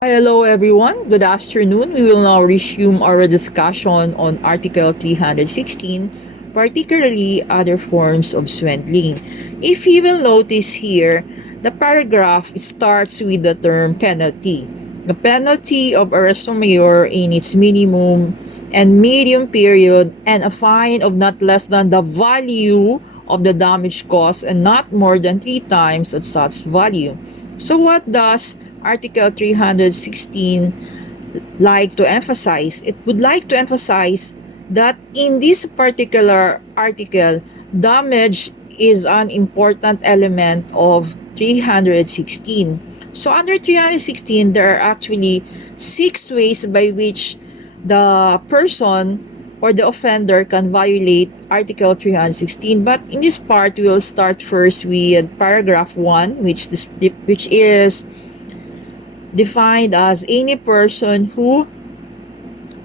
Hi, hello everyone. Good afternoon. We will now resume our discussion on Article 316, particularly other forms of swindling. If you will notice here, the paragraph starts with the term penalty. The penalty of arresto mayor in its minimum and medium period and a fine of not less than the value of the damage caused and not more than 3 times of such value. So what does Article 316 like to emphasize? It would like to emphasize that in this particular article, damage is an important element of 316. So under 316, there are actually 6 ways by which the person or the offender can violate Article 316. But in this part, we will start first with paragraph 1, which is defined as any person who,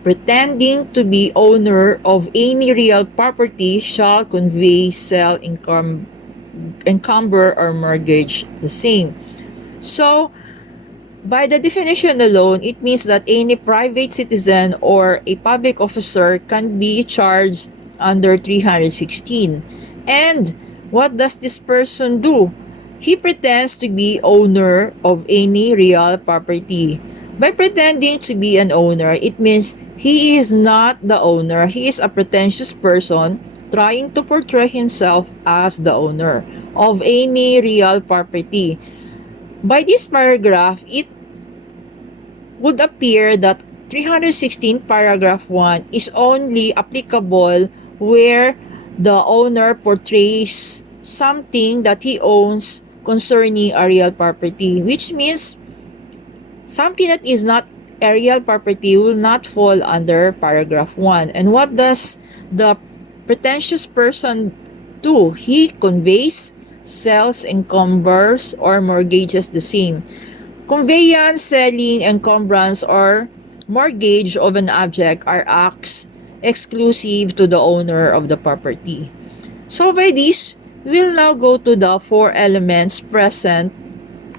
pretending to be owner of any real property, shall convey, sell, encumber, or mortgage the same. So, by the definition alone, it means that any private citizen or a public officer can be charged under 316. And what does this person do? He pretends to be owner of any real property. By pretending to be an owner, it means he is not the owner. He is a pretentious person trying to portray himself as the owner of any real property. By this paragraph, it would appear that 316 paragraph 1 is only applicable where the owner portrays something that he owns concerning a real property, which means something that is not a real property will not fall under paragraph 1. And what does the pretentious person do? He conveys, sells, encumbers, or mortgages the same. Conveyance, selling, encumbrance, or mortgage of an object are acts exclusive to the owner of the property. So by this, we'll now go to the 4 elements present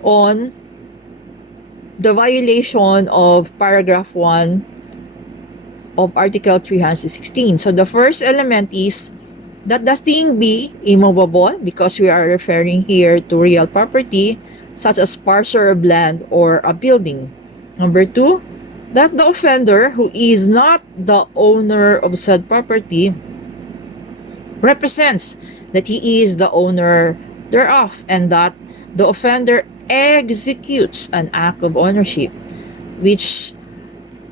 on the violation of paragraph 1 of Article 316. So the first element is that the thing be immovable, because we are referring here to real property such as parcel of land or a building. Number 2, that the offender, who is not the owner of said property, represents that he is the owner thereof, and that the offender executes an act of ownership, which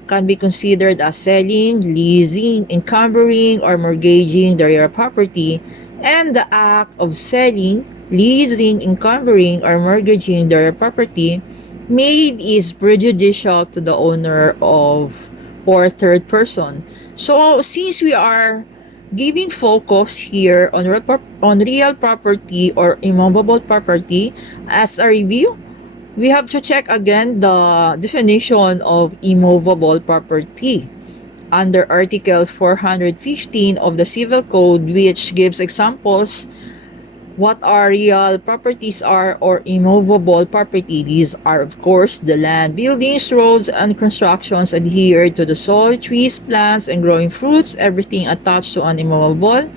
can be considered as selling, leasing, encumbering, or mortgaging the real property, and the act of selling, leasing, encumbering, or mortgaging the real property made is prejudicial to the owner of or third person. So since we are giving focus here on real property or immovable property as a review, we have to check again the definition of immovable property under Article 415 of the Civil Code, which gives examples what our real properties are or immovable property. These are, of course, the land, buildings, roads, and constructions adhered to the soil, trees, plants, and growing fruits, everything attached to an immovable,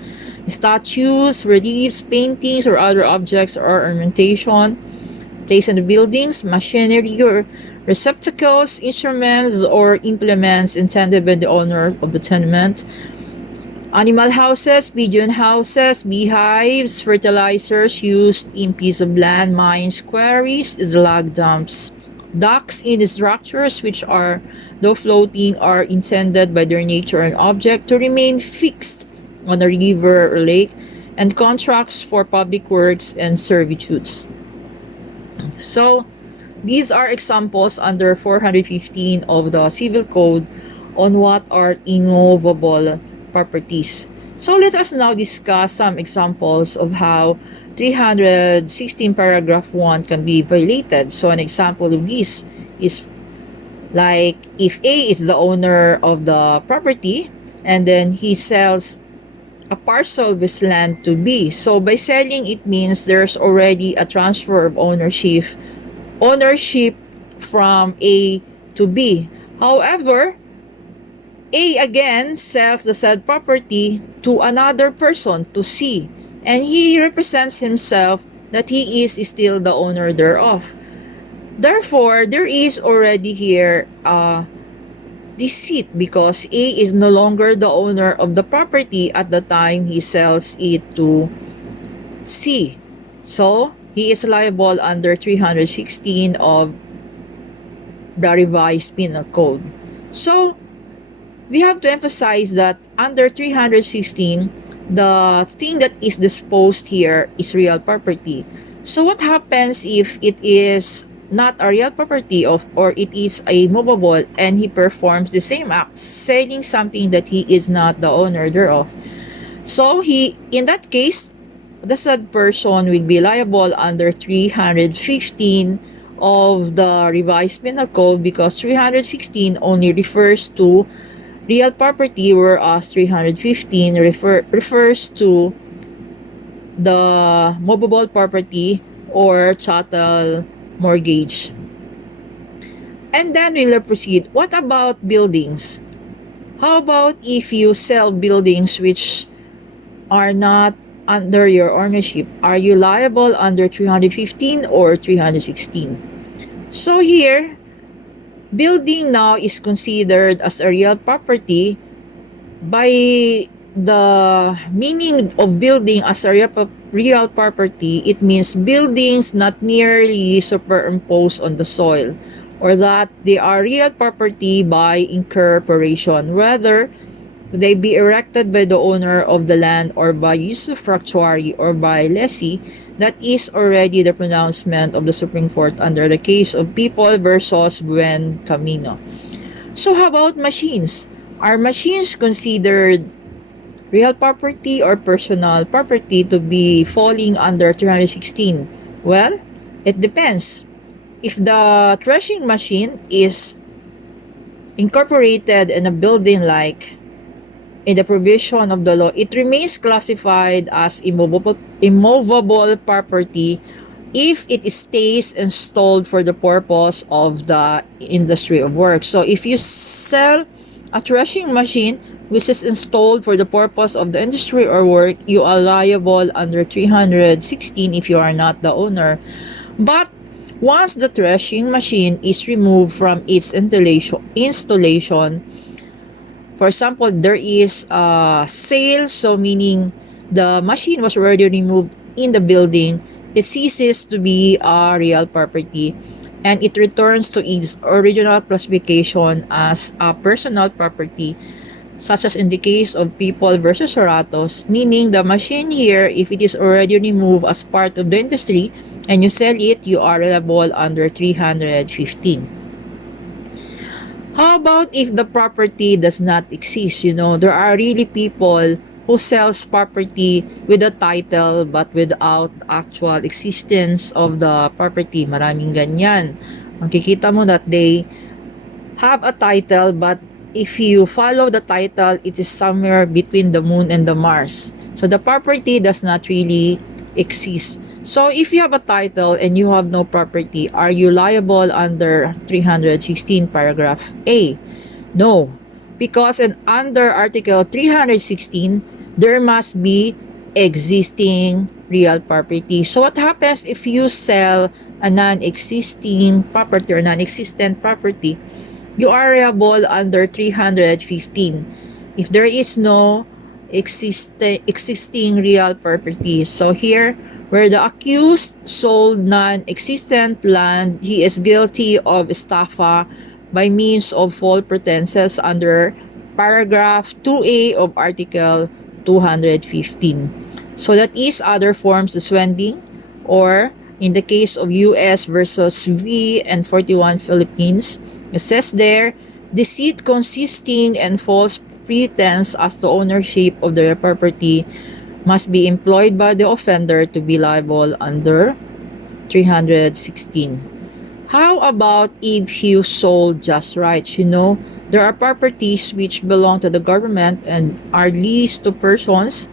statues, reliefs, paintings, or other objects or ornamentation placed in the buildings, machinery or receptacles, instruments, or implements intended by the owner of the tenement, animal houses, pigeon houses, beehives, fertilizers used in piece of land, mines, quarries, slag dumps, docks in structures which are, though floating, are intended by their nature and object to remain fixed on a river or lake, and contracts for public works and servitudes. So, these are examples under 415 of the Civil Code on what are immovable properties. So let us now discuss some examples of how 316 paragraph 1 can be violated. So an example of this is like if A is the owner of the property and then he sells a parcel of his land to B. So by selling, it means there's already a transfer of ownership from A to B. However, A again sells the said property to another person, to C, and he represents himself that he is still the owner thereof. Therefore, there is already here deceit because A is no longer the owner of the property at the time he sells it to C. So, he is liable under 316 of the revised penal code. So, we have to emphasize that under 316, the thing that is disposed here is real property. So what happens if it is not a real property or it is a movable and he performs the same act, selling something that he is not the owner thereof? So in that case, the said person will be liable under 315 of the revised penal code because 316 only refers to real property, whereas 315 refers to the movable property or chattel mortgage. And then we'll proceed. What about buildings? How about if you sell buildings which are not under your ownership? Are you liable under 315 or 316? So here, building now is considered as a real property. By the meaning of building as a real property, it means buildings not merely superimposed on the soil, or that they are real property by incorporation, whether they be erected by the owner of the land or by usufructuary or by lessee. That is already the pronouncement of the Supreme Court under the case of People versus Buen Camino. So how about machines? Are machines considered real property or personal property to be falling under 316? Well, it depends. If the threshing machine is incorporated in a building like in the provision of the law, it remains classified as immovable property if it stays installed for the purpose of the industry of work. So if you sell a threshing machine which is installed for the purpose of the industry or work, you are liable under 316 if you are not the owner. But once the threshing machine is removed from its installation, for example, there is a sale, so meaning the machine was already removed in the building, it ceases to be a real property and it returns to its original classification as a personal property, such as in the case of People versus Soratos, meaning the machine here, if it is already removed as part of the industry and you sell it, you are liable under 315. How about if the property does not exist? There are really people who sells property with a title but without actual existence of the property. Maraming ganyan. Makikita mo that they have a title but if you follow the title, it is somewhere between the moon and the Mars. So the property does not really exist. So if you have a title and you have no property, are you liable under 316 paragraph A? No, because under Article 316, there must be existing real property. So what happens if you sell a non-existing property or non-existent property? You are liable under 315 if there is no existing real property. So here, where the accused sold non-existent land, he is guilty of estafa by means of false pretenses under paragraph 2A of Article 215. So that is other forms of swindling, or in the case of US versus V and 41 Philippines, it says there, deceit consisting in false pretense as to ownership of the property must be employed by the offender to be liable under 316. How about if you sold just rights? There are properties which belong to the government and are leased to persons,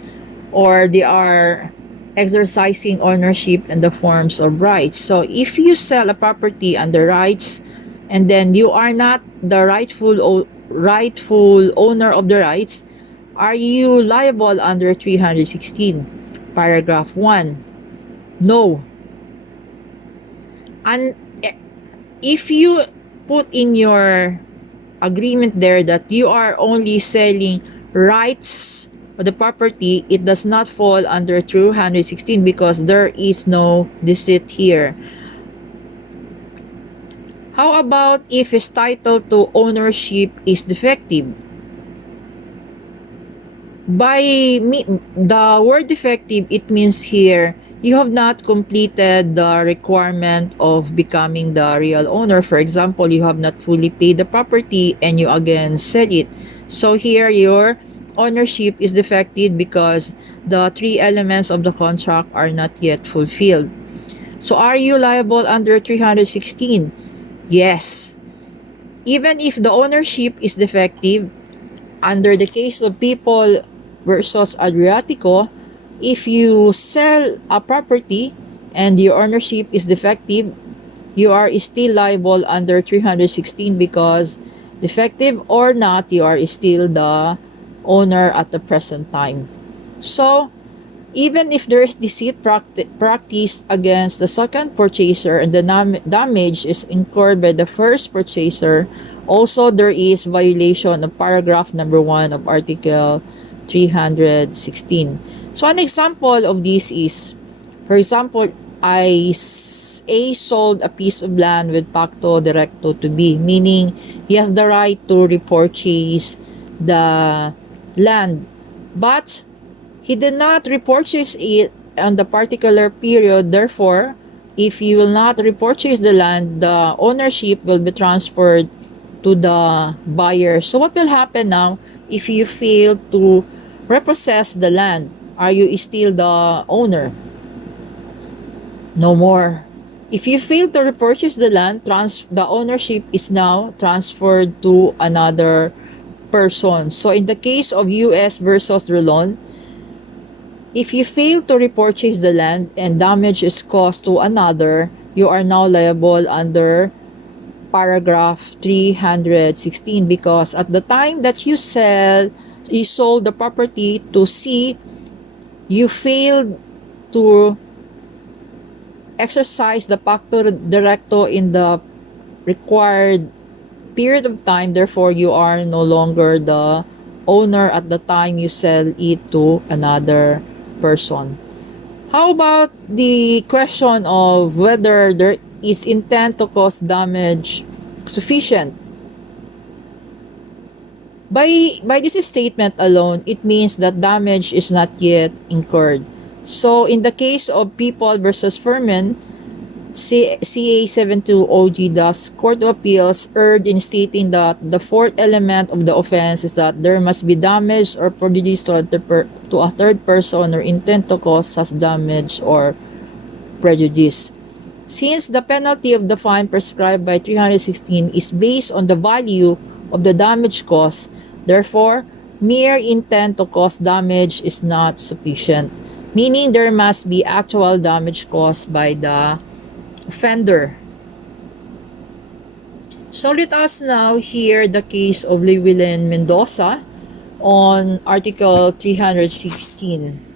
or they are exercising ownership in the forms of rights. So if you sell a property under rights and then you are not the rightful owner of the rights, are you liable under 316? Paragraph 1. No. And if you put in your agreement there that you are only selling rights of the property, it does not fall under 316 because there is no deceit here. How about if his title to ownership is defective? By the word defective, it means here you have not completed the requirement of becoming the real owner. For example, you have not fully paid the property and you again sell it. So here your ownership is defective because the 3 elements of the contract are not yet fulfilled. So are you liable under 316? Yes. Even if the ownership is defective, under the case of People versus Adriatico, if you sell a property and your ownership is defective, you are still liable under 316 because defective or not, you are still the owner at the present time. So, even if there is deceit practiced against the second purchaser and the damage is incurred by the first purchaser, also there is violation of paragraph number 1 of Article 316. So an example of this is, for example, A sold a piece of land with pacto directo to B, meaning he has the right to repurchase the land, but he did not repurchase it on the particular period. Therefore, if you will not repurchase the land, the ownership will be transferred to the buyer. So what will happen now if you fail to repossess the land? Are you still the owner? No more. If you fail to repurchase the land, the ownership is now transferred to another person. So in the case of US versus Rolon, if you fail to repurchase the land and damage is caused to another, you are now liable under paragraph 316 because at the time that you sold the property to C, you failed to exercise the pacto directo in the required period of time. Therefore, you are no longer the owner at the time you sell it to another person. How about the question of whether there is intent to cause damage sufficient? By this statement alone, it means that damage is not yet incurred. So in the case of People versus Furman, CA72OG, thus Court of Appeals erred in stating that the fourth element of the offense is that there must be damage or prejudice to a third person or intent to cause such damage or prejudice. Since the penalty of the fine prescribed by 316 is based on the value of the damage caused, therefore, mere intent to cause damage is not sufficient, meaning there must be actual damage caused by the offender. So let us now hear the case of Llewellyn Mendoza on Article 316.